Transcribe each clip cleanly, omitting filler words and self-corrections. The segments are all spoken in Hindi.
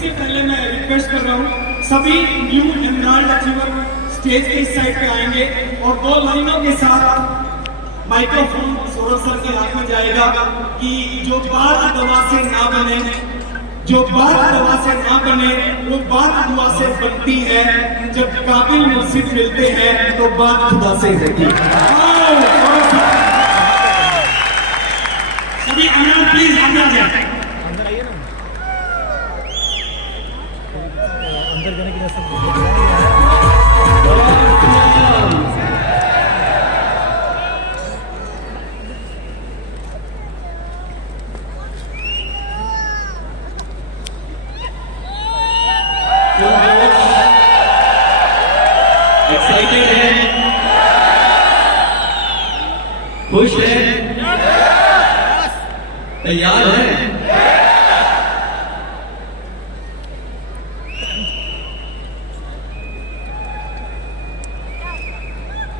से पहले मैं रिक्वेस्ट कर रहा हूँ सभी न्यू एमराल्ड अचीवर स्टेज के इस साइड पे आएंगे और 2 लाइनों के साथ माइक्रोफोन सौरभ सर के हाथ में जाएगा कि जो बात दवा से ना बने, जो बात दवा से ना बने वो बात दुआ से बनती है। जब काबिल मुर्शिद मिलते हैं तो बात खुदा से होती है। सभी अनार प्लीज अंदर जाए। अंदर जाने की रास्ता एक्साइटेड है, खुश है, तैयार है।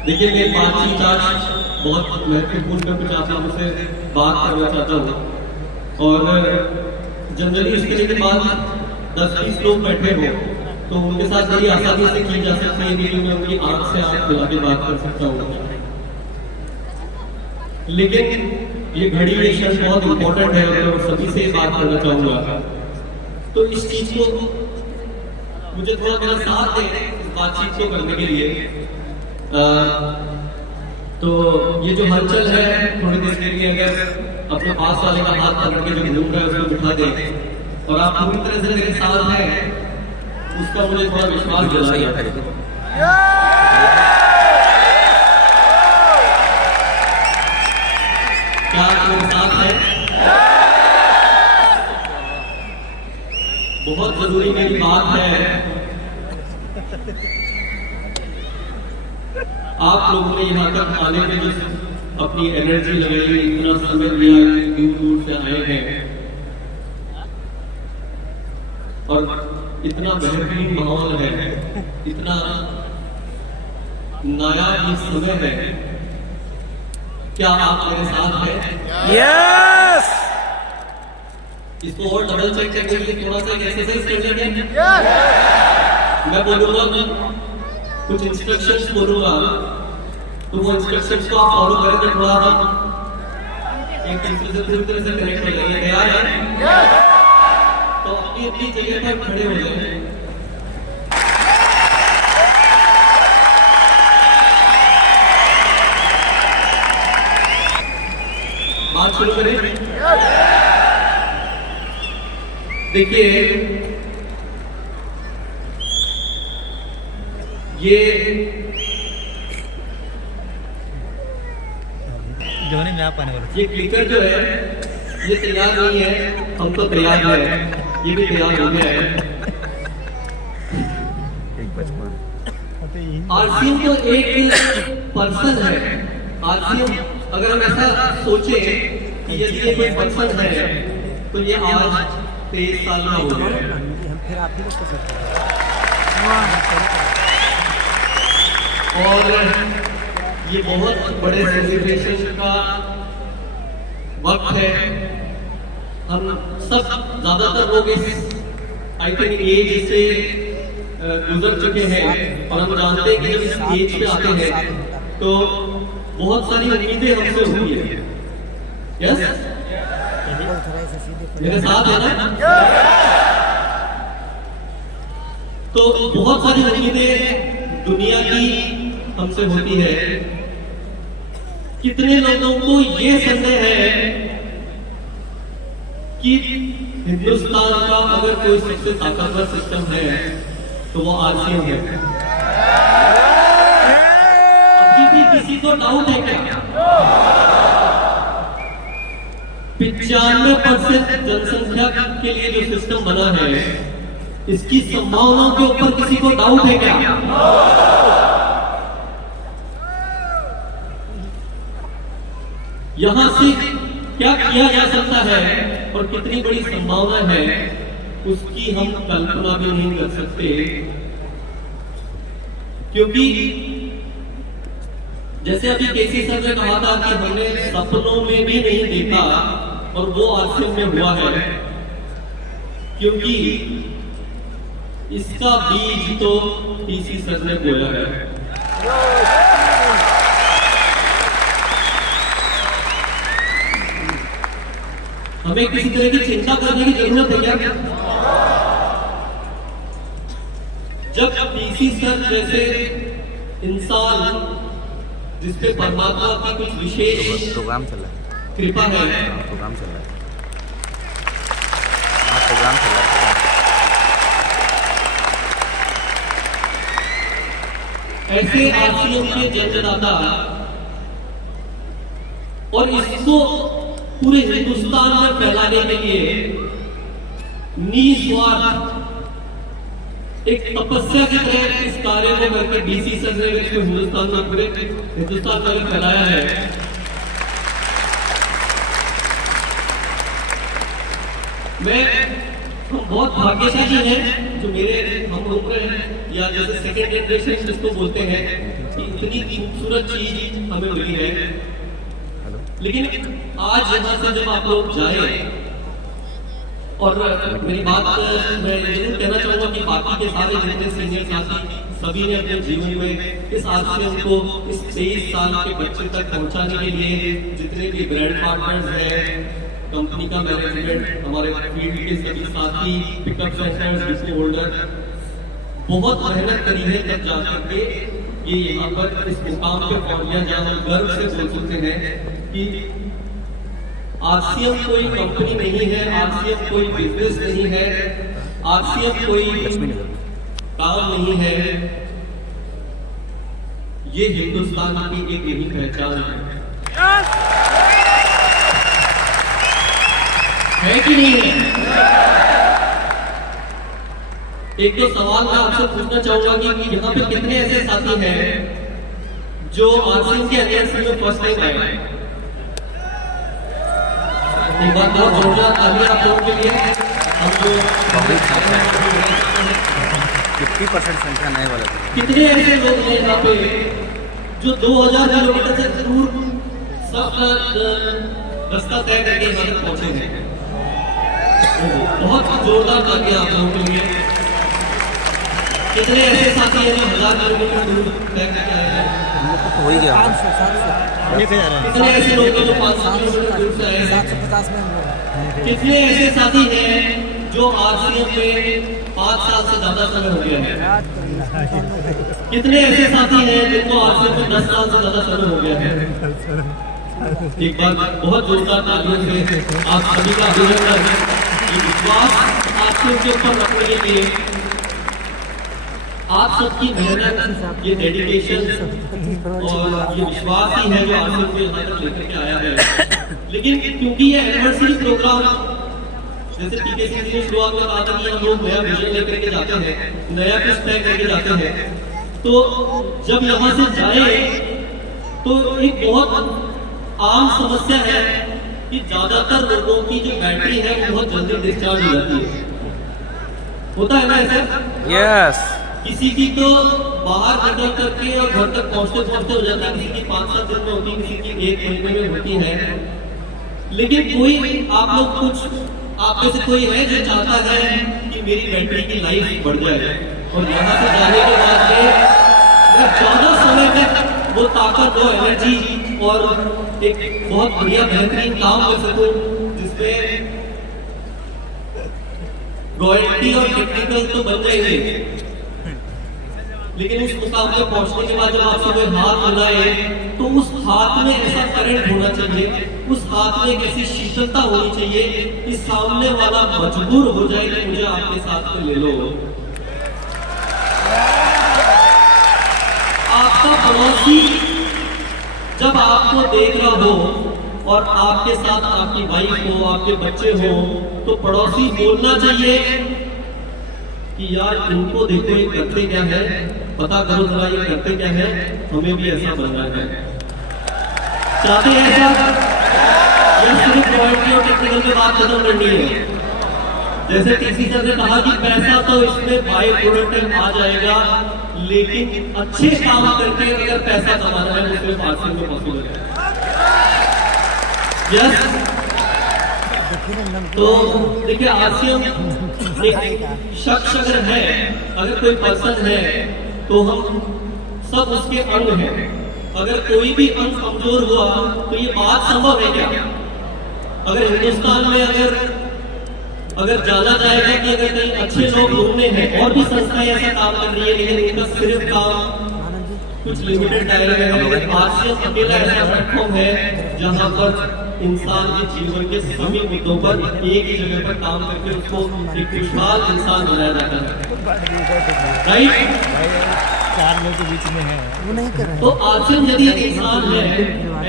देखिए मैं बातचीत आज बहुत महत्वपूर्ण है, कुछ आप लोगों से बात करना चाहता हूँ। और जनरली इस तरह के बाद 10-20 लोग बैठे हो तो उनके साथ बड़ी आसानी से की जा सकती है कि मैं उनकी आंख से आंख मिला के बात कर सकता हूँ। लेकिन ये घड़ी ये क्षण बहुत इंपॉर्टेंट है और सभी से बात करना चाहूंगा। तो इस चीज को मुझे थोड़ा मेरा साथ दें इस बातचीत को करने के लिए। तो ये जो हलचल है थोड़ी देर के लिए अगर अपने पास वाले का हाथ पकड़ के जो घूम रहा है उसको बिठा दें और आप पूरी तरह से मेरे साथ हैं, उसका मुझे थोड़ा विश्वास दिलाइए। क्या मेरे साथ है? बहुत जरूरी मेरी बात है। आप लोगों ने यहाँ तक आने में जो अपनी एनर्जी लगाई, इतना समय दिया, दूर दूर से आए हैं और इतना बेहतरीन माहौल है, इतना नायाब ये समय है। क्या आप मेरे साथ हैं? यस। इसको और डबल चेक करने के लिए थोड़ा सा एक्सरसाइज कर लेंगे। मैं बोलूंगा कुछ इंस्ट्रक्शंस बोलूंगा तो वो इंस्ट्रक्शंस को आप फॉलो करें तो थोड़ा एक दूसरे से पूरी तरह से कनेक्ट हो जाएंगे। तैयार है? तो अपनी अपनी जगह पर खड़े हो जाए। बात शुरू करें। देखिए ये जवानी में आप आने वाला ये क्लिकर जो है ये तैयार नहीं है, हम तो तैयार है, ये भी तैयार हो गया है। आरसीएम तो एक पर्सन है। आरसीएम अगर हम ऐसा सोचे कि यदि ये कोई पर्सन है तो ये आज 23 साल का हो गया है। फिर आप ही कर सकते और ये बहुत बड़े सेलिब्रेशन का वक्त है। हम सब ज्यादातर लोग इस आई थिंक एज से गुजर चुके हैं और हम जानते हैं कि जब इस एज पे आते हैं तो बहुत सारी उम्मीदें हमसे होती है। यस, मेरे साथ है ना? तो बहुत सारी उम्मीदें दुनिया की हमसे होती है। कितने लोगों को ये संदेह है कि हिंदुस्तान का अगर कोई सबसे ताकतवर सिस्टम है तो वो आरसीएम है। अभी भी किसी को डाउट है क्या? 95% जनसंख्या के लिए जो सिस्टम बना है इसकी संभावनाओं के ऊपर किसी को डाउट है क्या? यहां से क्या किया जा सकता है और कितनी बड़ी संभावना है उसकी हम कल्पना भी नहीं कर सकते, क्योंकि जैसे अभी केसी सर ने कहा था कि हमने सपनों में भी नहीं देखा और वो आरसीएम में हुआ है। क्योंकि इसका बीज तो टीसी सर ने बोया है। हमें किसी तरह की चिंता करने की जरूरत है क्या? जब टीसी सर जैसे इंसान जिसपे परमात्मा की कुछ विशेष प्रोग्राम चल रहा है, कृपा है, प्रोग्राम चल रहा है, हाँ प्रोग्राम चल रहा है। ऐसे आरसीएम के जन्मदाता और इसको पूरे हिंदुस्तान में फैलाने के लिए निस्वार्थ एक तपस्या की तरह इस कार्य को करके डीसी सर ने इसको हिंदुस्तान में पूरे हिंदुस्तान में फैलाया है। मैं हम बहुत भाग्यशाली हैं जो मेरे हम उम्र हैं या जैसे सेकेंड जनरेशन जिसको बोलते हैं कि इतनी खूबसूरत चीज हमें मिली है। लेकिन आज यहाँ से जब आप लोग जाए और मेरी बात मैं जरूर कहना चाहूंगा कि बाकी के सारे जितने सीनियर साथी सभी ने अपने जीवन में इस आरसीएम को इस 23 साल के बच्चे तक पहुंचाने के लिए जितने भी ब्रांड पार्टनर्स हैं, कंपनी का मैनेजमेंट, हमारे फील्ड के सभी साथी, पिकअप सेंटर्स, डिस्प्ले होल्डर बहुत मेहनत करी है तब जाकर के ये यहाँ पर इस मुकाम पे पहुंच गया जहाँ हम गर्व से बोल सकते हैं कि आरसीएम कोई कंपनी नहीं है, आरसीएम कोई बिजनेस नहीं है, आरसीएम कोई काम नहीं है, ये हिंदुस्तान की एक यही पहचान है कि नहीं है? एक दो सवाल मैं आपसे पूछना चाहूंगा कि यहाँ पे कितने ऐसे साथी हैं जो आरसीएम के एनिवर्सरी में फर्स्ट टाइम आए हैं? एक बार बहुत जोरदार तालियां आप लोगों के लिए। हम जो 50% संख्या नए वाले थे। कितने ऐसे लोग हैं यहाँ पे जो 2000 किलोमीटर से दूर सब रास्ता तय करके यहाँ तक पहुंचे हैं? बहुत जोरदार तालियां आप लोगों के लिए। कितने ऐसे साथी हैं जो 1000 किलोमीटर दूर तय करके आए हैं? हो ही गया, 1000 कितने ऐसे लोग हैं जो 500 किलोमीटर दूर से आए हैं? 750 में। कितने ऐसे साथी हैं जो आरसीएम में 5 साल से ज्यादा समय हो गया है? कितने ऐसे साथी हैं जिनको आरसीएम में 10 साल से ज्यादा समय हो गया है? एक बार बहुत जोरदार तालियों से आप सभी का अभिनंदन। ये विश्वास आरसीएम के ऊपर रखने के लिए आप सबकी मेहनत, ये डेडिकेशन और ये विश्वास ही है जो आरसीएम को यहाँ तक लेकर के आया है। लेकिन क्योंकि ये एनिवर्सरी प्रोग्राम जैसे टीकेसी ने शुरुआत में कहा था कि हम लोग नया विजन लेकर के जाते हैं, नया कुछ तय करके जाते हैं, तो जब यहाँ से जाए तो एक बहुत आम समस्या है कि ज्यादातर लोगों की जो बैटरी है वो बहुत जल्दी डिस्चार्ज हो जाती है। होता है ना ऐसा? यस। किसी की तो बाहर निकल करके और घर तक पहुंचते पहुंचते हो जाता है, किसी की 5-7 दिन में होती है, किसी की 1 महीने में होती है। लेकिन कोई आप लोग कुछ आप में से कोई है जो चाहता है कि मेरी बैटरी की लाइफ बढ़ जाए और यहाँ से जाने के बाद में ज्यादा समय तक वो ताकत, वो एनर्जी और एक बहुत बढ़िया बेहतरीन काम कर सकूं जिसमें रॉयल्टी और टेक्निकल तो बन जाएंगे, लेकिन उस मुकाम पर पहुंचने के बाद जब आपसे कोई हाथ मिलाए तो उस हाथ में ऐसा करंट होना चाहिए, उस हाथ में एक ऐसी शीतलता होनी चाहिए कि सामने वाला मजबूर हो जाए कि मुझे आपके साथ में ले लो। आपका पड़ोसी जब आपको देख रहा हो और आपके साथ आपकी वाइफ हो, आपके बच्चे हो, तो पड़ोसी बोलना चाहिए कि यार इनको देखो ये करते क्या है, पता करो जरा ये करते क्या है, हमें भी ऐसा बनना है। चाहते हैं ऐसा या सिर्फ रॉयल्टी और टेक्निकल की बात खत्म करनी है? जैसे टीसी सर ने कहा कि पैसा तो इसमें बाय प्रोडक्ट आ जाएगा, लेकिन अच्छे काम करके अगर पैसा कमाना है उसमें आरसीएम में पॉसिबल है। यस, तो देखिए आसियम एक शख्स अगर है, अगर कोई पर्सन है तो हम सब उसके अंग हैं। अगर कोई भी अंग कमजोर हुआ तो ये बात संभव है क्या? अगर हिंदुस्तान में अगर जाना जाएगा कि अगर कहीं अच्छे लोग ढूंढने हैं, और भी संस्थाएं ऐसा काम कर रही है, लेकिन उनका सिर्फ काम कुछ लिमिटेड दायरे में है, लेकिन आसियम अकेला ऐसा प्लेटफॉर्म है जहां पर इंसान के जीवन के सभी मुद्दों पर एक ही जगह पर काम करके उसको एक खुशहाल इंसान बनाया जाता है, राइट? 4 लोग के बीच में है, वो नहीं कर रहे हैं। तो आसियम यदि एक इंसान है,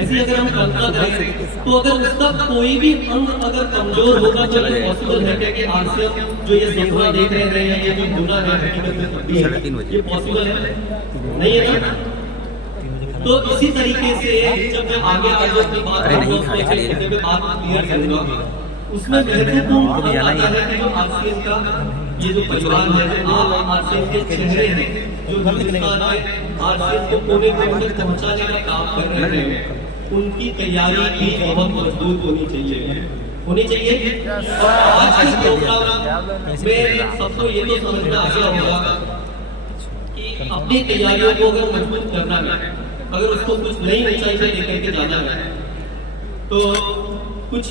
ऐसी अगर हम कल्पना करें, तो अगर उसका कोई भी अंग अगर कमजोर होगा तो ये पॉसिबल है क्या कि आसियम जो ये सपना देख रहे हैं, ये जो गुना है हकीकत में तब्दील है, ये पॉसिबल है? नहीं है ना? तो इसी तरीके से जब मैं आगे अपनी बात क्लियर करूंगा, उसमें महत्वपूर्ण आता है कि जो आसियम का ये जो परिवार है, जो आप आसियम के चेहरे हैं, जो हिंदुस्तान में आसियम को कोने कोने तक पहुंचाने का काम कर रहे हैं, उनकी तैयारी भी बहुत मजबूत होनी चाहिए। और आज के प्रोग्राम में सबको ये तो समझ में आ गया होगा कि अपनी तैयारियों को अगर मजबूत करना है, अगर उसको कुछ नई ऊंचाई पे लेकर के जाना है, तो कुछ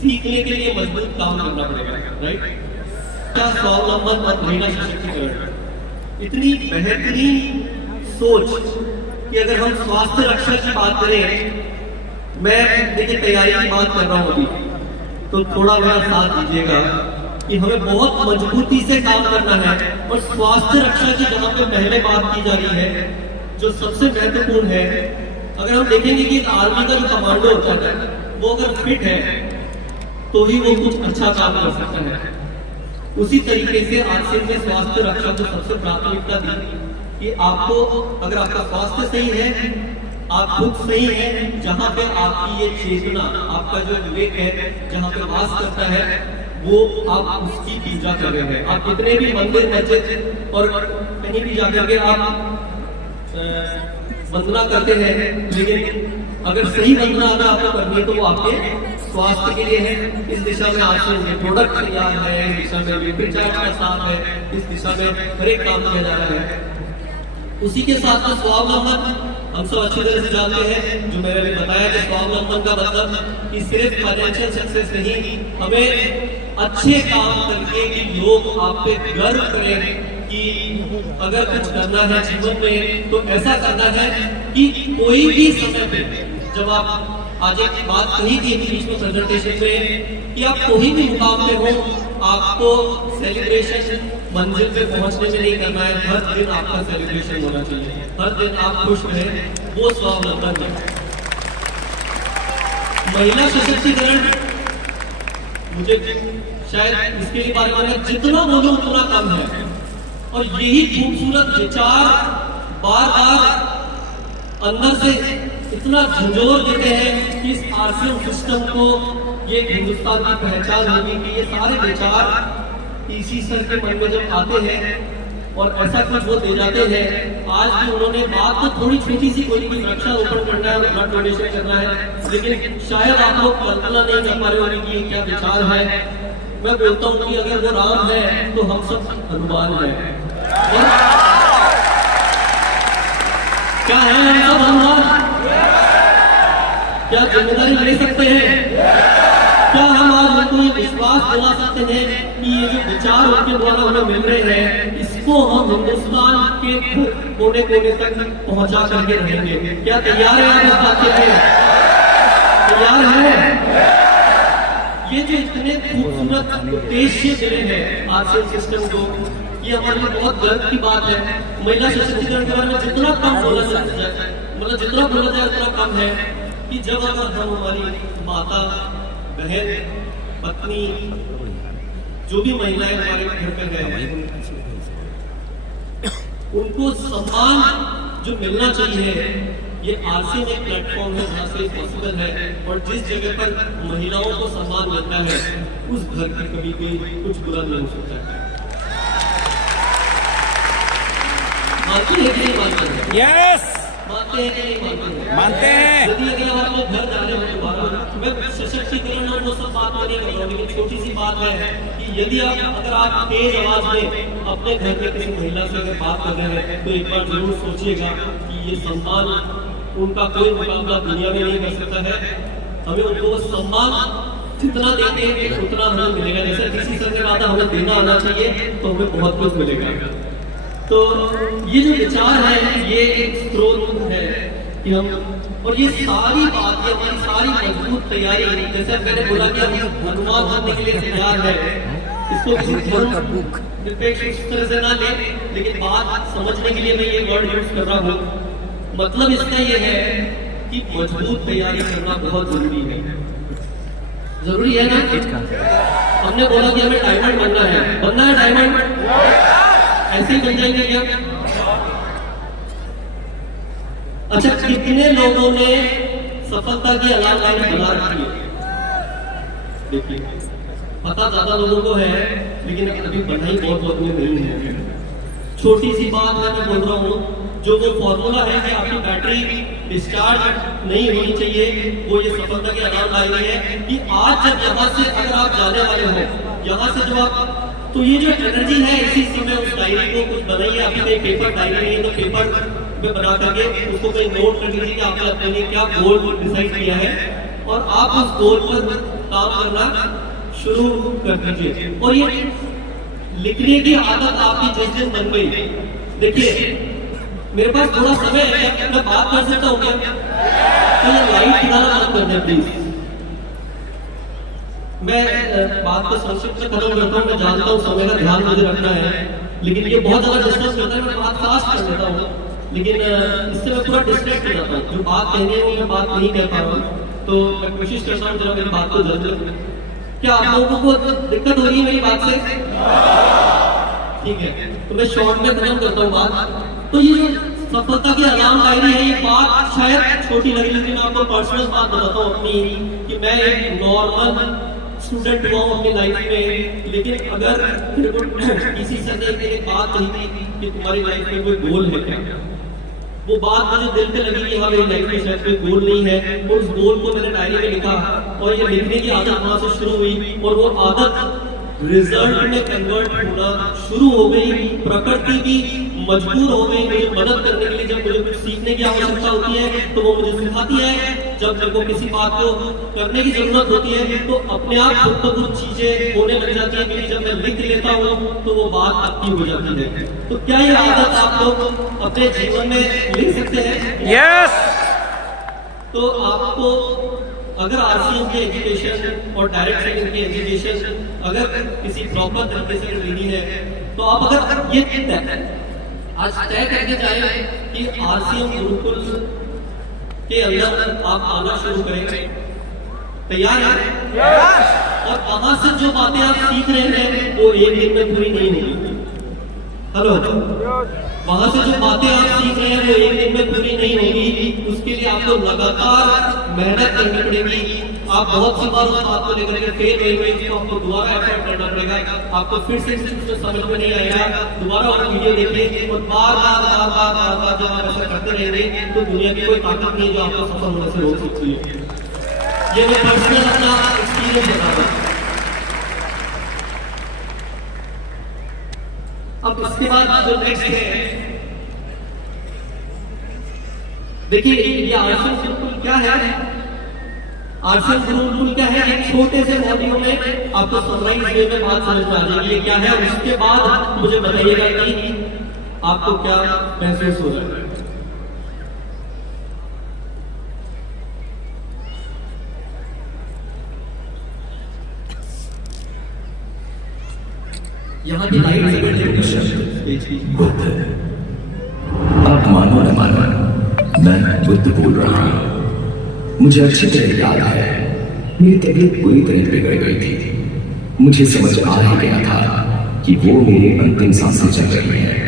सीखने के लिए मजबूत काम करना पड़ेगा, राइट? क्या स्वावलंबन महिला सशक्तिकरण, इतनी बेहतरीन सोच कि अगर हम स्वास्थ्य रक्षा की बात करें, मैं देखिए तैयारी की बात कर रहा हूँ अभी, तो थोड़ा मेरा साथ दीजिएगा कि हमें बहुत मजबूती से काम करना है। और स्वास्थ्य रक्षा की जहाँ पे पहले बात की जा रही है, जो सबसे महत्वपूर्ण है, अगर हम देखेंगे कि आर्मी का जो कमांडो होता है वो अगर फिट है तो ही वो कुछ अच्छा काम कर सकता है। उसी तरीके से आसियम ने स्वास्थ्य रक्षा को सबसे प्राथमिकता दी कि आपको, अगर आपका स्वास्थ्य सही है, आप खुद सही हैं, जहाँ पे आपकी ये चेतना, आपका जो विवेक है जहाँ पे वास करता है, वो आप उसकी पूजा कर रहे हैं। आप कितने भी मंदिर मस्जिद और कहीं भी जाकर के आप वंदना करते हैं, लेकिन अगर सही वंदना अगर आपको करनी है तो वो आपके स्वास्थ्य के लिए है। इस दिशा में आसियम के प्रोडक्ट तैयार है, इस दिशा में लिक्विड चार्ज का साथ है, इस दिशा में हर एक काम किया जा रहा है। उसी के साथ में स्वावलंबन हम सब अच्छी तरह से जानते हैं, जो मैंने अभी बताया कि स्वावलंबन का मतलब कि सिर्फ फाइनेंशियल सक्सेस नहीं, हमें अच्छे काम करके कि लोग आप पे गर्व करें कि अगर कुछ करना है जीवन में तो ऐसा करना है कि कोई भी समय पे, जब आप आज एक बात कही थी इंग्लिश में प्रेजेंटेशन में कि आप कोई भी मुकाम पे हो, आपको सेलिब्रेशन मंजिल पे पहुंचने में नहीं करना है, हर दिन आपका सेलिब्रेशन होना चाहिए, हर दिन आप खुश रहें, वो स्वावलंबन है। महिला सशक्तिकरण, मुझे शायद इसके लिए बारे में जितना बोलूं उतना कम है, और यही खूबसूरत विचार बार बार अंदर से इतना झंझोर देते हैं कि इस आसियम सिस्टम को ये हिंदुस्तान की पहचान होगी कि ये सारे विचार इसी सर के मन में जब आते हैं और ऐसा कुछ वो दे जाते हैं। आज भी उन्होंने बात तो थोड़ी छोटी सी कोई वृक्षारोपण करना है, ब्लड डोनेशन करना है, लेकिन शायद आप लोग कल्पना नहीं कर पा रहे होंगे कि ये क्या विचार है। मैं बोलता हूँ कि अगर वो राम है तो हम सब हनुमान हैं। क्या है हम सब हनुमान? क्या जिम्मेदारी ले सकते हैं? क्या हम आज उनको ये विश्वास दिला सकते हैं कि ये जो विचार उनके द्वारा हमें मिल रहे हैं, इसको हम हिंदुस्तान के कोने कोने तक पहुंचा करके रहेंगे? क्या तैयार है आप इस बात के लिए? तैयार है? ये जो इतने खूबसूरत उद्देश्य मिले हैं आसियम सिस्टम को, ये हमारे लिए बहुत गर्व की बात है। महिला सशक्तिकरण के बारे में जितना कम बोला जाए, मतलब जितना बोला जाए उतना कम है कि जब अगर हम हमारी माता, बहन, पत्नी, जो भी महिलाएं हमारे घर पे हैं, उनको सम्मान जो मिलना चाहिए, ये आसियम एक प्लेटफॉर्म है जहाँ से पॉसिबल है। और जिस जगह पर महिलाओं को सम्मान मिलता है, उस घर की कभी कोई कुछ बुरा नहीं हो सकता है। यस, मानते हैं कि नहीं मानते हैं? मानते हैं। यदि अगर आप लोग घर जा रहे हो दोबारा, मैं सशक्तिकरण और वो सब बात नहीं कर रहा हूँ, लेकिन छोटी सी बात है कि यदि अगर आप तेज आवाज में अपने घर में किसी महिला से अगर बात कर रहे हैं तो एक बार जरूर सोचिएगा कि ये सम्मान उनका कोई मुकाबला दुनिया में नहीं कर सकता है। हमें उनको सम्मान जितना देंगे उतना हमें मिलेगा। जैसे किसी सर ने कहा हमें देना आना चाहिए तो हमें बहुत कुछ मिलेगा। तो ये जो विचार है ये एक स्रोत है कि हम, और ये सारी बात, ये हमारी सारी मजबूत तैयारी, जैसे मैंने बोला कि हम हनुमान बनने के लिए तैयार है, इसको किसी धर्म निरपेक्ष इस तरह से ना ले, लेकिन बात समझने के लिए मैं ये वर्ड यूज कर रहा हूँ। मतलब इसका ये है कि मजबूत तैयारी करना बहुत जरूरी है। जरूरी है ना? हमने बोला कि हमें डायमंड बनना है डायमंड, ऐसे ही बन जाएंगे क्या? अच्छा, कितने लोगों ने सफलता की अलाम लाइन बना रखी है? देखिए, पता ज्यादा लोगों को है, लेकिन अभी बनाई बहुत लोगों ने नहीं है। छोटी सी बात है, मैं बोल रहा हूँ, जो वो फॉर्मूला है कि आपकी बैटरी डिस्चार्ज नहीं होनी चाहिए, वो ये सफलता की अलाम लाई है कि आज जब यहाँ से अगर आप जाने वाले हो, यहाँ से जो आप, तो ये जो एनर्जी है इसी समय उस डायरी को कुछ बनाइए। आपकी कहीं पेपर डायरी नहीं है तो पेपर में बना करके उसको कहीं नोट कर लीजिए कि आपने अपने लिए क्या गोल डिसाइड किया है, और आप उस गोल पर काम करना शुरू कर दीजिए। और ये लिखने की आदत आपकी जिस दिन बन गई, देखिए मेरे पास थोड़ा समय है, मैं बात कर सकता हूँ क्या? तो ये लाइट दिखाना बंद कर दें प्लीज। मैं बात को संक्षिप्त में खत्म करता हूँ। मैं जानता हूँ समय का ध्यान मुझे रखना है, लेकिन ये बहुत ज्यादा डिस्टर्ब करता है। मैं बात फास्ट कर देता हूँ, लेकिन इससे मैं पूरा डिस्ट्रैक्ट हो जाता हूँ। जो बात कहनी है वो मैं बात नहीं कर पा रहा हूँ, तो मैं कोशिश करता हूँ जरा मेरी बात को जल्द। क्या आप लोगों को दिक्कत हो रही है मेरी बात से? ठीक है, तो मैं शॉर्ट में खत्म करता हूँ बात। तो ये जो सफलता की अलाम डायरी है, ये बात शायद छोटी लगी, लेकिन मैं आपको पर्सनल बात बताता हूँ अपनी, कि मैं एक नॉर्मल स्टूडेंट हुआ हूँ अपनी लाइफ में, लेकिन अगर मेरे को किसी से एक बात कही थी कि तुम्हारी लाइफ में कोई गोल है क्या, वो बात मुझे दिल पे लगी कि हाँ मेरी लाइफ में शायद कोई गोल नहीं है, और उस गोल को मैंने डायरी में लिखा, और ये लिखने की आदत वहां से शुरू हुई, और वो आदत रिजल्ट में कन्वर्ट होना शुरू हो गई। प्रकृति भी मजबूर हो गई मुझे मदद करने के लिए। जब मुझे कुछ सीखने की आवश्यकता होती है तो वो मुझे सिखाती है, जब मेरे को किसी बात को करने की जरूरत होती है तो अपने आप खुद ब खुद चीजें होने लग जाती है, क्योंकि जब मैं लिख लेता हूँ तो वो बात आपकी हो जाती है। तो क्या ये आदत आप लोग अपने जीवन में ले सकते हैं? यस। तो आपको अगर आरसीएम की एजुकेशन और डायरेक्ट सेलिंग की एजुकेशन अगर किसी प्रॉपर तरीके से लेनी है, तो आप अगर ये आज तय करके जाए कि आरसीएम गुरुकुल के अंदर आप आना शुरू करें, तैयार है? और वहां से जो बातें आप सीख रहे हैं वो एक दिन में पूरी नहीं होगी। हेलो, वहां से जो बातें आप सीख रहे हैं वो एक दिन में पूरी नहीं होगी। उसके लिए आपको लगातार मेहनत करनी पड़ेगी। आप बहुत सी बार उस बात को लेकर के फेल हुए, इसको आपको दोबारा एफर्ट करना पड़ेगा। आपको फिर से समझ में नहीं आएगा, दोबारा और वीडियो देखिए, और बार बार जब आप ऐसा करते रहेंगे तो दुनिया की कोई ताकत नहीं जो आपको सफल होने से रोक सकती है। ये मैं पर्सनल अपना एक्सपीरियंस बता रहा हूँ। अब इसके बाद जो नेक्स्ट है, देखिए ये आरसीएम गुरुकुल क्या है? आरसीएम गुरुकुल क्या है? एक छोटे से ऑडियो में आपको समराइज वे में बात समझ में आ जाएगी ये क्या है, और उसके बाद मुझे बताइएगा कि आपको क्या महसूस हो रहा है। यहाँ की लाइट बुद्ध। आप मानो न मानो, मैं बुद्ध बोल रहा हूँ। मुझे अच्छी तरह याद है, मेरी तबीयत पूरी तरह बिगड़ गई थी। मुझे समझ आ ही गया था कि वो मेरी अंतिम सांसें चल रही है।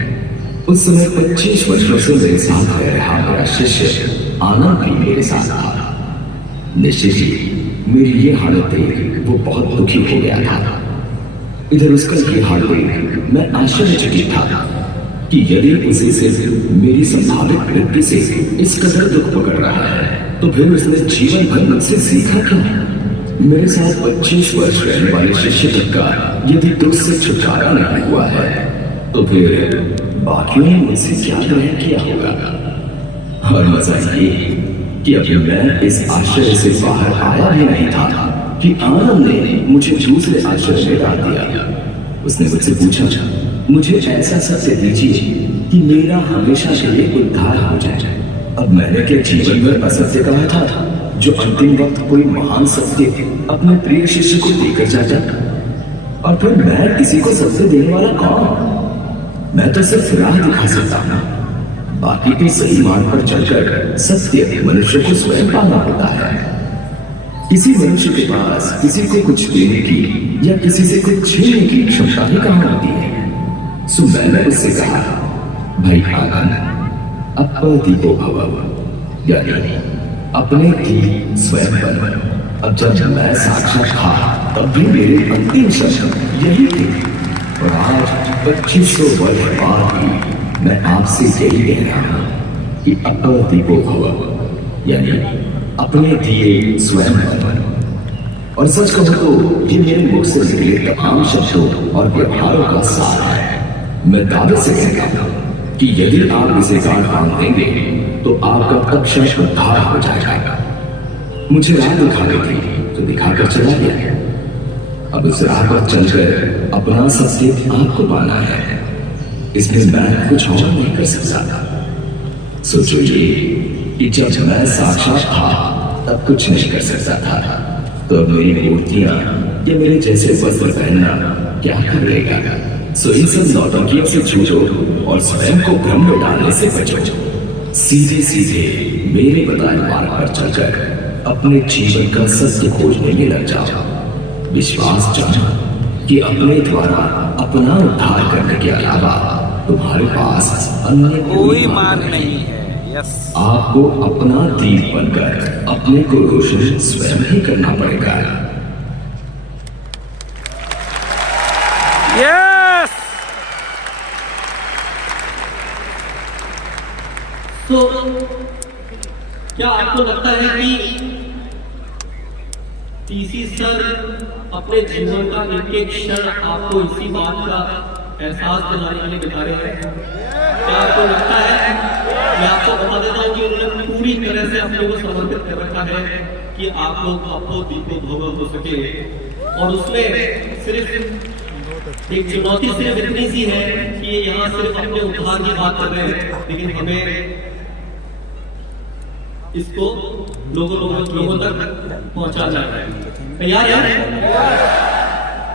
उस समय 25 वर्षों से मेरे साथ रह रहा मेरा शिष्य आनंद भी मेरे साथ था। निश्चित ही मेरी ये हालत देख वो बहुत दुखी हो गया था। इधर उसका ये हाल देख मैं आश्चर्यचकित था कि यदि उसे सिर्फ मेरी संभावित मृत्यु से इस कदर दुख पकड़ रहा है तो फिर उसने जीवन भर मुझसे सीखा क्या? मेरे साथ 25 वर्ष रहने वाले शिष्य तक का यदि दुख से छुटकारा नहीं हुआ है तो फिर बाकियों ने मुझसे क्या ग्रहण किया होगा? और मजा ये कि अभी मैं इस आश्रय से बाहर आया भी नहीं था कि आनंद ने मुझे दूसरे आश्रय में डाल दिया। उसने मुझसे पूछा, मुझे ऐसा सत्य दीजिए कि मेरा हमेशा के लिए उद्धार हो जाए। अब मैंने क्या जीवन में असत्य कहा था जो अंतिम वक्त कोई महान सत्य अपने प्रिय शिष्य को देकर जाता? और फिर मैं किसी को सत्य देने वाला कौन? मैं तो सिर्फ राह दिखा सकता हूं। बाकी तो सही मार्ग पर चलकर सत्य मनुष्य को स्वयं पाना होता है। किसी मनुष्य के पास किसी को कुछ देने की या किसी से कुछ छीनने की क्षमता ही कहां होती है? सो मैंने उससे कहा, भाई आनंद, अपदीपो भव, यानी अपने दीप स्वयं बनो। अब जब मैं साक्षात था तब भी मेरे अंतिम शब्द यही थे और आज 2500 वर्ष बाद भी मैं आपसे यही कह रहा हूं कि अपदीपो भव, यानी अपने दिए स्वयं बनो। और सच कहूं तो ये मेरे मुख से निकले तमाम शब्दों और व्यवहारों का सार है। मैं दावे से कहता हूं कि यदि आप इसे गांठ बांध देंगे तो आपका अक्षय उद्धार हो जाएगा। मुझे राह दिखानी थी तो दिखाकर चला गया। अब उस राह पर चलकर अपना सत्य आपको पाना है। इसमें मैं कुछ और नहीं कर सकता। सोचो ये कि जब मैं साक्षात था तब कुछ नहीं कर सकता था, तो अब मेरी मूर्तियां या मेरे जैसे वस्त्र पहनना क्या कर लेगा? सो इन सब नौटंकियों से छूटो और स्वयं को भ्रम में डालने से बचो। सीधे सीधे मेरे बताए मार्ग पर चलकर अपने जीवन का सत्य खोजने में लग जाओ। विश्वास जानो कि अपने द्वारा अपना उद्धार करने के अलावा तुम्हारे पास अन्य कोई मार्ग नहीं है। यस, आपको अपना दीप बनकर अपने को रोशन स्वयं ही करना पड़ेगा। यस। तो क्या आपको लगता है कि टीसी सर अपने जीवन का एक एक क्षण आपको इसी बात का एहसास दिलाने के लिए बिता रहे हैं? क्या आपको लगता है? मैं आपको बता देता हूँ कि उन्होंने पूरी तरह से अपने को समर्पित कर रखा है कि आप लोग अपो दीपो भव हो सके। और उसमें सिर्फ एक चुनौती सिर्फ इतनी सी है कि यहाँ सिर्फ अपने उद्धार की बात कर रहे हैं, लेकिन हमें इसको लोगों तक पहुंचाना है। तैयार है?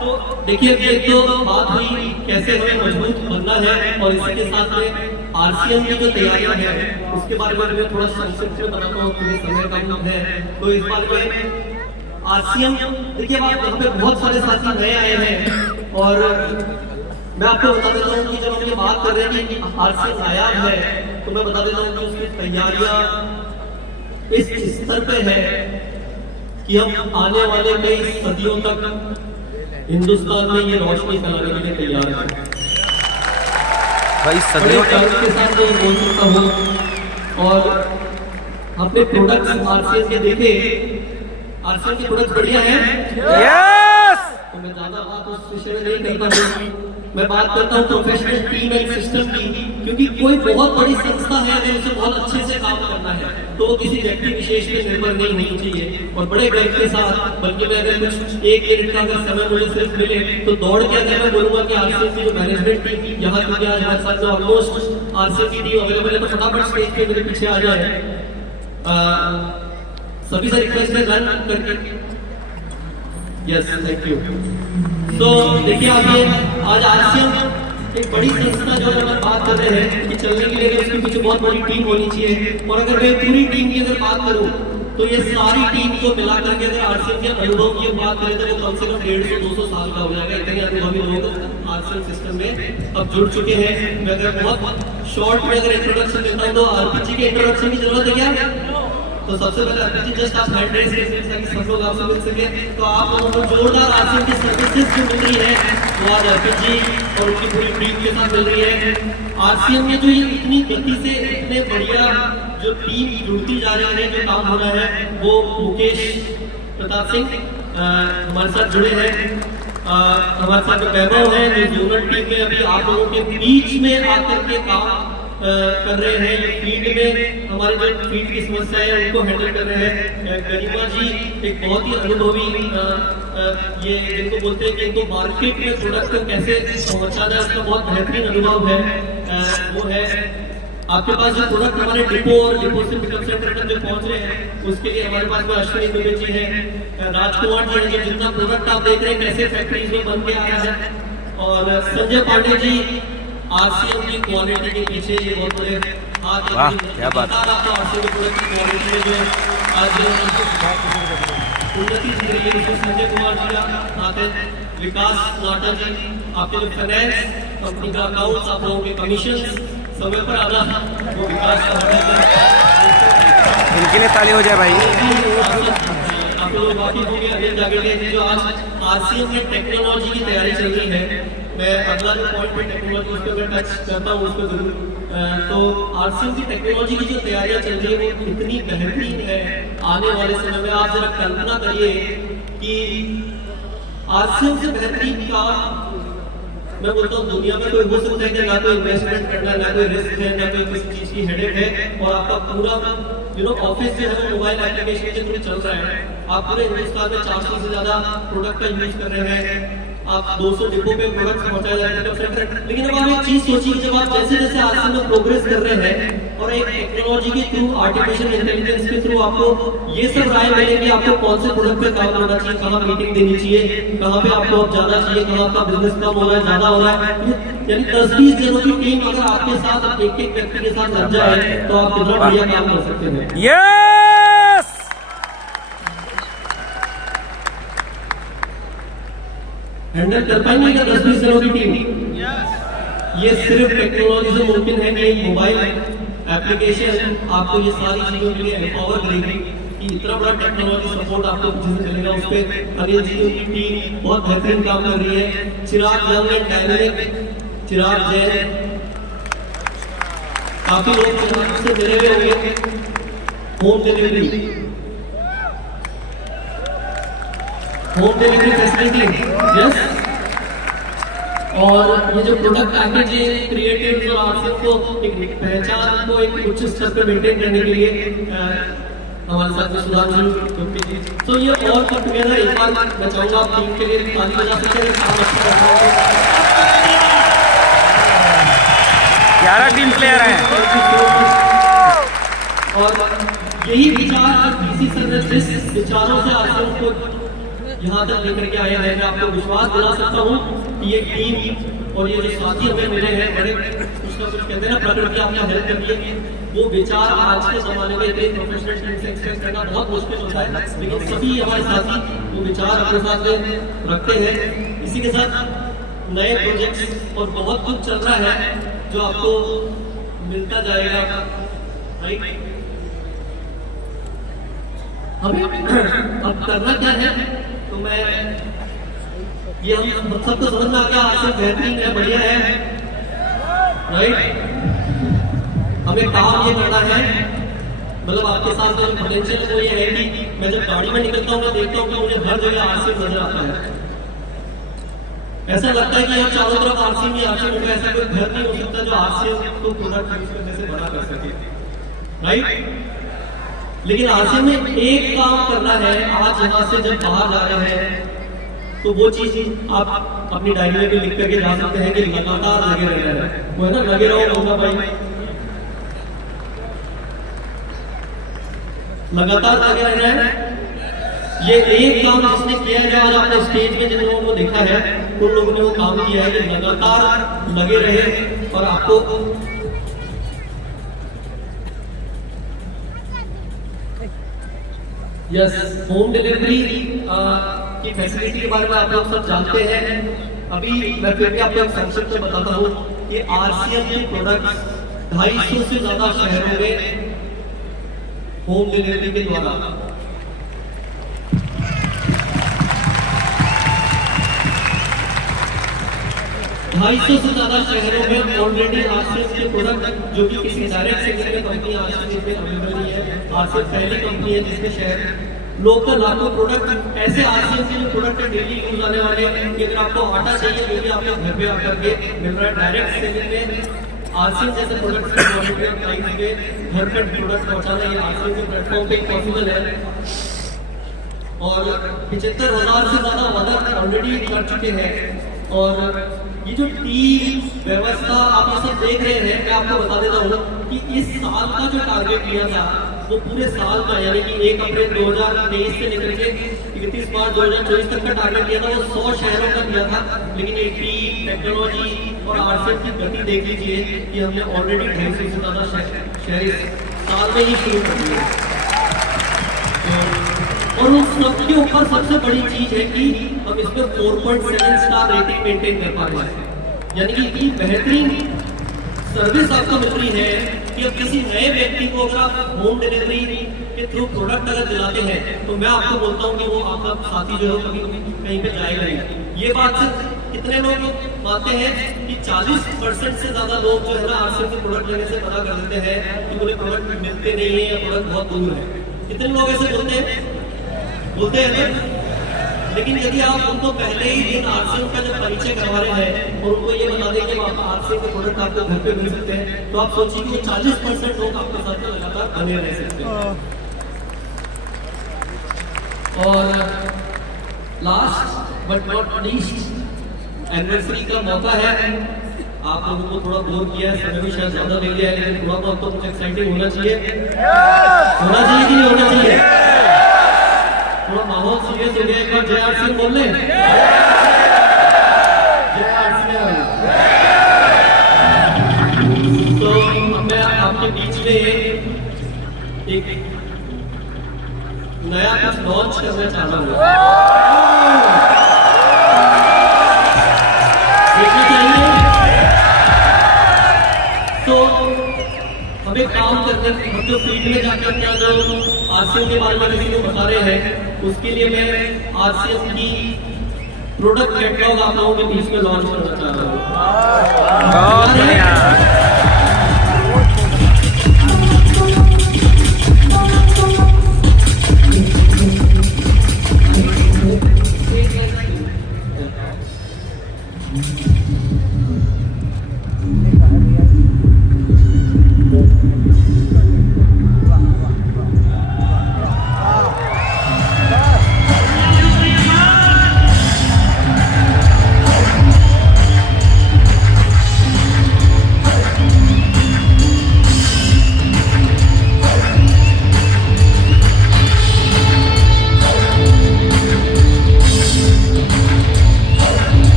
तो देखिए, एक तो बात हुई कैसे हमें मजबूत बनना है, और इसी के साथ में आरसीएम की जो तैयारियां हैं उसके बारे में मैं थोड़ा संक्षिप्त में बताता हूँ, क्योंकि समय कम है। तो इस बारे में आरसीएम, देखिए यहाँ पे बहुत सारे साथी नए आए हैं और मैं आपको बता देता हूँ कि जब हम ये बात कर रहे हैं कि आरसीएम आया है, तो मैं बता देता हूँ कि उसकी तैयारियां इस स्तर पे है कि हम आने वाले कई सदियों तक हिंदुस्तान में ये रोशनी फैलाने के लिए तैयार हैं। भाई सदियों तक के साथ मैं बोल सकता हूँ। और अपने प्रोडक्ट्स आरसीएम के देखे, आरसीएम के प्रोडक्ट्स बढ़िया हैं। यस। तो मैं ज्यादा बात उस विषय में नहीं करता हूँ। मैं बात करता हूँ प्रोफेशनल टीम एंड सिस्टम की, क्योंकि कोई बहुत बड़ी संस्था है अगर उसे बहुत अच्छे से काम करना है तो वो किसी व्यक्ति विशेष पे निर्भर नहीं होनी चाहिए। और बड़े गर्व के साथ, बल्कि मैं अगर कुछ एक मिनट का अगर समय मुझे सिर्फ मिले तो दौड़ के अगर मैं बोलूंगा कि आरसीएम की जो मैनेजमेंट टीम यहाँ तक आज हमारे साथ जो ऑलमोस्ट आरसीएम की टीम अवेलेबल है, तो फटाफट स्टेज पे मेरे पीछे आ जाए। सभी से रिक्वेस्ट है रन करके। Yes, thank you. तो देखिए, आज आरसीएम एक बड़ी संस्था जो हम बात कर रहे हैं कि चलने के लिए उसके पीछे बहुत बड़ी टीम होनी चाहिए। और अगर मैं पूरी टीम की अगर बात करूं तो ये सारी टीम को मिला करके अगर आरसीएम के अनुभव की बात करें तो वो कम से कम 150-200 साल का हो जाएगा। इतने अनुभवी लोग आरसीएम सिस्टम में अब जुड़ चुके हैं। मैं अगर बहुत शॉर्ट में अगर इंट्रोडक्शन देता हूँ तो आरपीजी के इंट्रोडक्शन की जरूरत है क्या? तो सबसे पहले आरपीजी जस्ट आप हैंड रेज करें ताकि सब लोग आपसे मिल सके। तो आप लोगों को जोरदार आरसीएम की सर्विसेज जो मिल रही है वो आज अर्पित जी और उनकी पूरी टीम के साथ मिल रही है। आरसीएम में जो ये इतनी गति से इतने बढ़िया जो टीम जुड़ती जा रही है, जो काम हो रहा है, वो मुकेश प्रताप सिंह हमारे साथ जुड़े हैं। हमारे साथ जो वैभव है, जो जोनल टीम में अभी आप लोगों के बीच में आकर के काम कर रहे हैं। ये फील्ड में हमारी जो फील्ड की समस्या है उनको हैंडल कर रहे हैं। गरिमा जी एक बहुत ही अनुभवी, ये जिनको बोलते हैं कि इनको मार्केट में प्रोडक्ट को कैसे पहुंचा जाए, उसका बहुत बेहतरीन अनुभव है। वो है आपके पास जो प्रोडक्ट हमारे डिपो और डिपो से पिकअप सेंटर तक जो पहुंच रहे हैं, उसके लिए हमारे पास में अश्विनी दुबे जी हैं, राजकुमार जी हैं, जो जितना प्रोडक्ट आप देख रहे हैं कैसे फैक्ट्रीज में बन के आ रहा है, और संजय पांडे जी आरसीएम की क्वालिटी के पीछे ये बहुत बड़े हाथ। वाह, क्या बात है। आपको आरसीएम प्रोडक्ट की क्वालिटी में जो आज उन्नति दिख रही है, उसमें संजय कुमार जी का हाथ है, विकास नाटा जी आपके जो फाइनेंस कंपनी का अकाउंट्स, आप लोगों के कमीशन समय पर आना, वो विकास इनके लिए ताली हो जाए भाई। आप लोग वाकिफ होंगे अनिल जागेड़िया जी, जो आज आरसीएम में टेक्नोलॉजी की तैयारी चल रही है। मैं अगला जो पॉइंट पे टेक्नोलॉजी उस पर टच करता हूँ उसको जरूर। तो आरसीएम की टेक्नोलॉजी की जो तैयारियां चल रही है वो इतनी बेहतरीन है। आने वाले समय में आप जरा कल्पना करिए कि आरसीएम से बेहतरीन काम मैं बोलता हूँ दुनिया में कोई हो सकता है कि ना कोई इन्वेस्टमेंट करना है, ना कोई रिस्क है, ना कोई किसी चीज की हेडेक है, और आपका पूरा ऑफिस जो है मोबाइल एप्लीकेशन के थ्रू चल रहा है। आप पूरे हिंदुस्तान में 400 से ज्यादा प्रोडक्ट का यूज कर रहे हैं, आप 200 डिपो पे प्रोडक्ट पहुंचाए जा रहे हैं। लेकिन अब आप एक चीज सोचिए, जब आप जैसे जैसे आरसीएम में प्रोग्रेस कर रहे हैं और एक टेक्नोलॉजी के थ्रू, आर्टिफिशियल इंटेलिजेंस के थ्रू आपको ये सब राय मिलेगी आपको कौन से प्रोडक्ट पे काम करना चाहिए, कहाँ मीटिंग देनी चाहिए, कहाँ पे आपको अब जाना चाहिए, कहाँ आपका बिजनेस कम हो रहा है, ज्यादा हो रहा है। यानी 10-20 जनों की टीम अगर आपके साथ एक व्यक्ति के साथ लग जाए तो आप कितना बढ़िया काम कर सकते हैं। यस, हैंडल कर पाएंगे क्या 10-20 जनों की टीम? ये सिर्फ टेक्नोलॉजी से मुमकिन है कि मोबाइल एप्लीकेशन आपको ये सारी चीजों के लिए एम्पावर करेगी कि इतना बड़ा टेक्नोलॉजी सपोर्ट आपको जिससे मिलेगा। उस पर अनिल जी की टीम बहुत बेहतरीन काम कर रही है। चिराग यंग एंड डायनेमिक, चिराग जैन, काफी लोग चिराग से मिले हुए होंगे। Home delivery facility, yes. और ये जो प्रोडक्ट पैकेजिंग, क्रिएटिव और आरसीएम को एक पहचान को एक उच्च स्तर पर मेंटेन करने के लिए हमारे साथ में सुधांशु गुप्ती जी। तो ये और पर टुगेदर एक बार मैं चाहूंगा आप टीम के लिए ताली बजा सकते हैं। 11 टीम प्लेयर हैं। और यही विचार डीसी सर ने जिस विचारों से आरसीएम को यहाँ तक लेकर के आए हैं, मैं आपको विश्वास दिला सकता हूँ कि ये टीम और ये जो साथी हमें मिले हैं, बड़े कुछ ना कुछ कहते हैं ना, प्रकृति आपने हेल्प कर दी है। वो विचार आज के जमाने में इतने प्रोफेशनल टीम से एक्सप्रेस करना बहुत मुश्किल होता है, लेकिन सभी हमारे साथी वो विचार अपने साथ में रखते हैं। इसी के साथ नए प्रोजेक्ट्स और बहुत कुछ चल रहा है जो आपको मिलता जाएगा, राइट। अब करना क्या है, तो मैं ये हम सबको समझ में आ गया, आपसे बेहतरीन है, बढ़िया है, राइट। हमें काम ये करना है, मतलब आपके साथ जो पोटेंशियल है वो ये है कि मैं जब गाड़ी में निकलता हूँ मैं देखता हूँ कि मुझे हर जगह आरसीएम नजर आता है। ऐसा लगता है कि यहाँ चारों तरफ आरसीएम ही आरसीएम होगा, ऐसा कोई घर नहीं हो सकता जो आरसीएम को प्रोडक्ट यूज करने से बना कर सके, राइट। लेकिन आरसीएम में एक काम करना है, आज यहाँ से जब बाहर जा रहे हैं तो वो चीज आप अपनी डायरी में भी लिख करके जा सकते हैं कि लगातार लगे रहना है। वो है ना, लगे रहो गंगा भाई, लगातार लगे रहना है। ये एक काम जिसने किया है, जो आज आपने स्टेज में जिन लोगों को देखा है उन लोगों ने वो काम किया है कि लगातार लगे रहे। और आपको यस, होम डिलीवरी की फैसिलिटी के बारे में आप लोग सब जानते हैं। अभी मैं फिर भी आपको संक्षिप्त में बताता हूँ कि आरसीएम के प्रोडक्ट्स 250 से ज्यादा शहरों में होम डिलीवरी के द्वारा 250 से ज्यादा शहरों में ऑलरेडी आरसीएम के प्रोडक्ट, जो कि किसी डायरेक्ट सेलिंग में कंपनी आरसीएम में अवेलेबल नहीं है, आरसीएम पहली कंपनी है जिसके शहर लोकल आपको प्रोडक्ट ऐसे आरसीएम के प्रोडक्ट डेली यूज आने वाले कि अगर आपको आटा चाहिए वो भी आपके घर पे आकर के मिल रहा है। डायरेक्ट सेलिंग में आरसीएम जैसे प्रोडक्ट प्राइस पे घर पे प्रोडक्ट पहुंचाना ये आरसीएम के प्लेटफॉर्म पे पॉसिबल है। और 75,000 से ज्यादा ऑर्डर ऑलरेडी कर चुके हैं। और ये जो टीम व्यवस्था आप ये सब देख रहे हैं, मैं आपको बता देता हूँ कि इस साल का जो टारगेट लिया था वो पूरे साल का, यानी कि 1 अप्रैल 2023 से लेकर के 31 मार्च 2024 तक का टारगेट लिया था, वो 100 शहरों का लिया था। लेकिन ये टीम, टेक्नोलॉजी और आरसीएम की गति देख लीजिए कि हमने ऑलरेडी 250 से ज्यादा शहर इस साल में ही शुरू कर दिए। और उस सबके ऊपर सबसे बड़ी चीज है कि हम इसमें 4.7 स्टार रेटिंग मेंटेन कर पा रहे हैं, यानी कि इतनी बेहतरीन सर्विस आपको मिल रही है कि अब किसी नए व्यक्ति को अगर आप होम डिलीवरी के थ्रू प्रोडक्ट अगर दिलाते हैं तो मैं आपको बोलता हूँ कि वो आपका साथी जो है कभी कहीं पे जाएगा नहीं। ये बात से कितने लोग मानते हैं कि 40% से ज्यादा लोग जो है ना आरसीएम के प्रोडक्ट लेने से मना कर देते हैं कि मुझे प्रोडक्ट मिलते नहीं है या प्रोडक्ट बहुत दूर है। कितने लोग ऐसे बोलते हैं ना? लेकिन यदि आप उनको पहले ही दिन आरसीएम का जब परिचय करवा रहे हैं और उनको ये बता दें कि आरसीएम के प्रोडक्ट आपको घर पे मिल सकते हैं, तो आप सोचिए कि 40% लोग आपके साथ लगातार बने रह सकते हैं। और last but not least, anniversary का मौका है। आप लोगों को थोड़ा बोर किया है, समय भी शायद ज्यादा ले लिया है, लेकिन थोड़ा बहुत तो कुछ एक्साइटिंग होना चाहिए कि नहीं होना चाहिए? थोड़ा माहौल सीरियस हो गया, एक बार जय आरसीएम बोल लें। जय आरसीएम। तो मैं आपके बीच में एक नया कुछ लॉन्च करना चाहता हूँ, देखना चाहिए। तो हम एक काम करते हैं, हम जो फील्ड में जाकर क्या जो आरसीएम के बारे में किसी को बता रहे हैं, उसके लिए मैं आरसीएम की प्रोडक्ट कैटलॉग आप लोगों के बीच में लॉन्च करना चाह रहा हूँ। बहुत बढ़िया।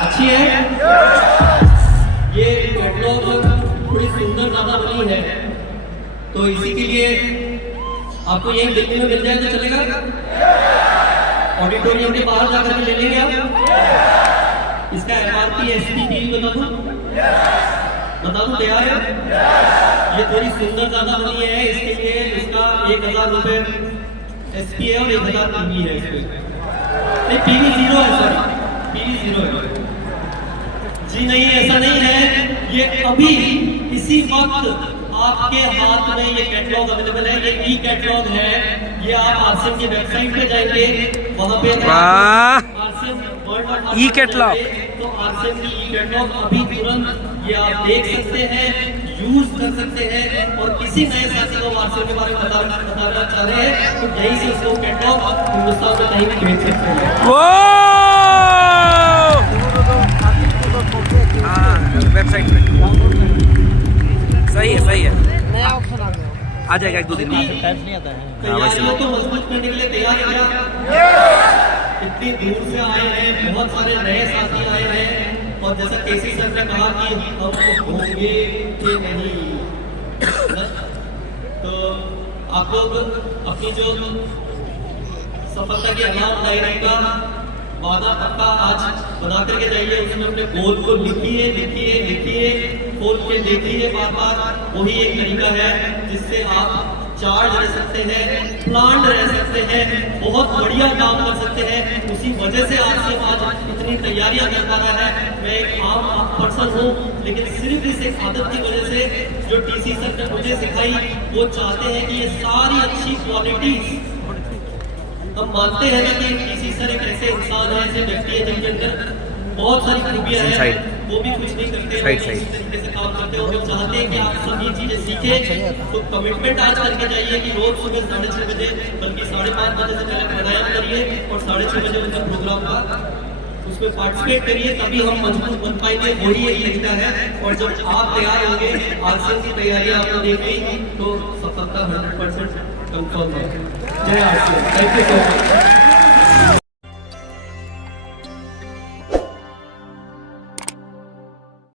अच्छी है। ये कैटलॉग थोड़ी सुंदर ज्यादा बनी है, तो इसी के लिए आपको यही देखने में मिल जाए तो चलेगा? ऑडिटोरियम के बाहर जाकर के ले लेंगे आप? इसका एमआरपी एसपी बता दूं तैयार है? ये थोड़ी सुंदर ज्यादा बनी है, इसके लिए इसका 1000 रुपए एसपी है और 1000 पीवी है। इसमें नहीं, पीवी 0 है, सॉरी पीवी 0 है जी। नहीं, ऐसा नहीं है। ये अभी इसी वक्त आपके हाथ में ये कैटलॉग अवेलेबल है। ये ई कैटलॉग है, ये आप आरसीएम की वेबसाइट पे जाएंगे, वहां पे आरसीएम ई कैटलॉग, तो आरसीएम की ई कैटलॉग अभी तुरंत ये आप देख सकते हैं, यूज कर सकते हैं। और किसी नए साथी को आरसीएम के बारे में बताना चाह रहे हैं तो यहीं से उसको कैटलॉग हिंदुस्तान में कहीं भी भेज सकते हैं। वेबसाइट पे सही है। नया ऑप्शन आ गया, आ जाएगा 1-2 दिन में। टाइप नहीं आता है। तैयारियों को मजबूत करने के लिए तैयार है क्या? इतनी दूर से आए हैं, बहुत सारे नए साथी आए हैं, और जैसा केसी सर ने कहा कि हम होंगे कि नहीं, तो आप लोग अपनी जो सफलता की अलाव दायरे का वादा पक्का आज बना करके जाइए, उसमें अपने गोल को लिखिए लिखिए लिखिए, खोल के देखिए बार बार। वही एक तरीका है जिससे आप चार्ज रह सकते हैं, प्लांट रह सकते हैं, बहुत बढ़िया काम कर सकते हैं। उसी वजह से आज से आज इतनी तैयारियां कर पा रहा है। मैं एक आम पर्सन हूँ, लेकिन सिर्फ इस एक आदत की वजह से जो टीसी सर ने मुझे सिखाई, वो चाहते हैं कि ये सारी अच्छी क्वालिटीज, हम मानते हैं ना कि टीसी सर एक ऐसे इंसान है, ऐसे व्यक्ति है जिनके अंदर बहुत सारी खूबियां हैं, वो भी कुछ नहीं करते, वो इसी तरीके से काम करते हैं। और चाहते हैं कि आप सभी चीजें सीखें, तो कमिटमेंट आज करके जाइए कि रोज सुबह 6:30 बजे, बल्कि 5:30 बजे से पहले प्राणायाम करिए और 6:30 बजे उनका प्रोग्राम का उसमें पार्टिसिपेट करिए, तभी हम मजबूत बन पाएंगे। वही एक तरीका है। और जब आप तैयार होंगे, आरसीएम की तैयारी आपने देखी, तो सफलता 100% कंफर्म है। जय RCM. Thank you so much.